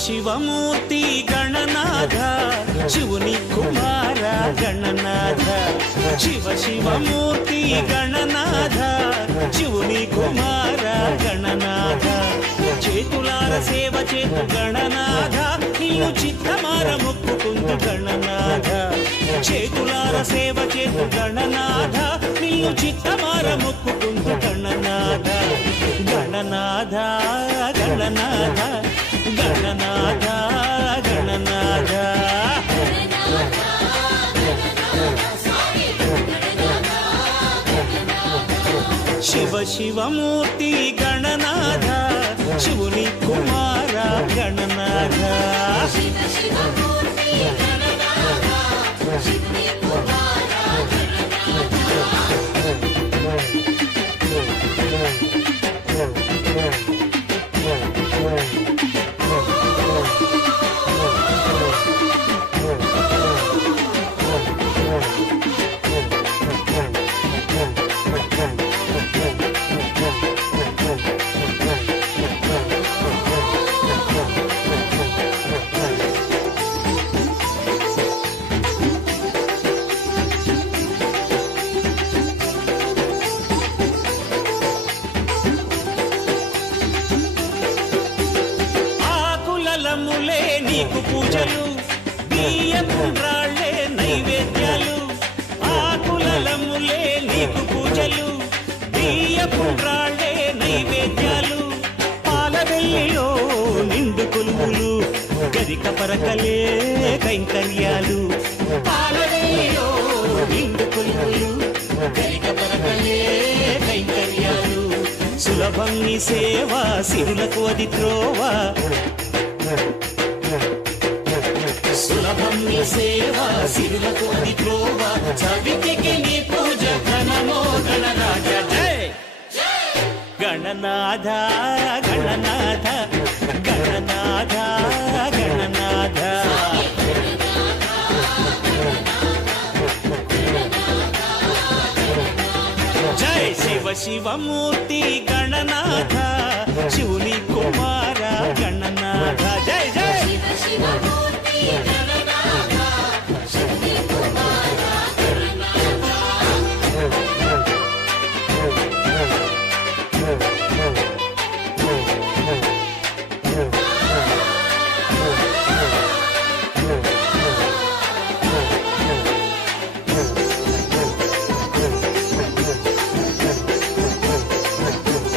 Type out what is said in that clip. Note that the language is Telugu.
శివమూర్తి గణనాథ శివుని కుమార గణనాథ శివమూర్తి గణనాథ శివుని కుమార గణనాథ చేతులార సేవ చేతు గణనాథ నిన్ను చిత్తమార మొక్కుకుందు గణనాథ చేతులార సేవ చేతు గణనాథ నిన్ను చిత్తమార మొక్కుకుందు గణనాథ గణనాథ గణనాథ గణనాథ గణనాథ శివమూర్తి గణనాథ శివుని కుమార గణనాథ నీకు పూజలు బియ్యపుండ్రాళ్ళే నైవేద్యాలు ఆకులములే నీకు పూజలు బియ్యపుండ్రాళ్ళే నైవేద్యాలు పాలవెల్లిలో నిండు కొలువులు గరిక పరకలే కైంకర్యాలు పాలవెల్లిలో నిండు కొలువులు గరిక పరకలే కైంకర్యాలు సులభం నీ సేవ సిరులకు అది త్రోవా సులభం నీ సేవ సిరులకు అది త్రోవ చవితికి నీ పూజ ఘనమో గణరాజ జై గణనాథ గణనాథ గణనాథ గణనాథ జై శివమూర్తి గణనాథ శివుని కుమార గణనాథ జై జై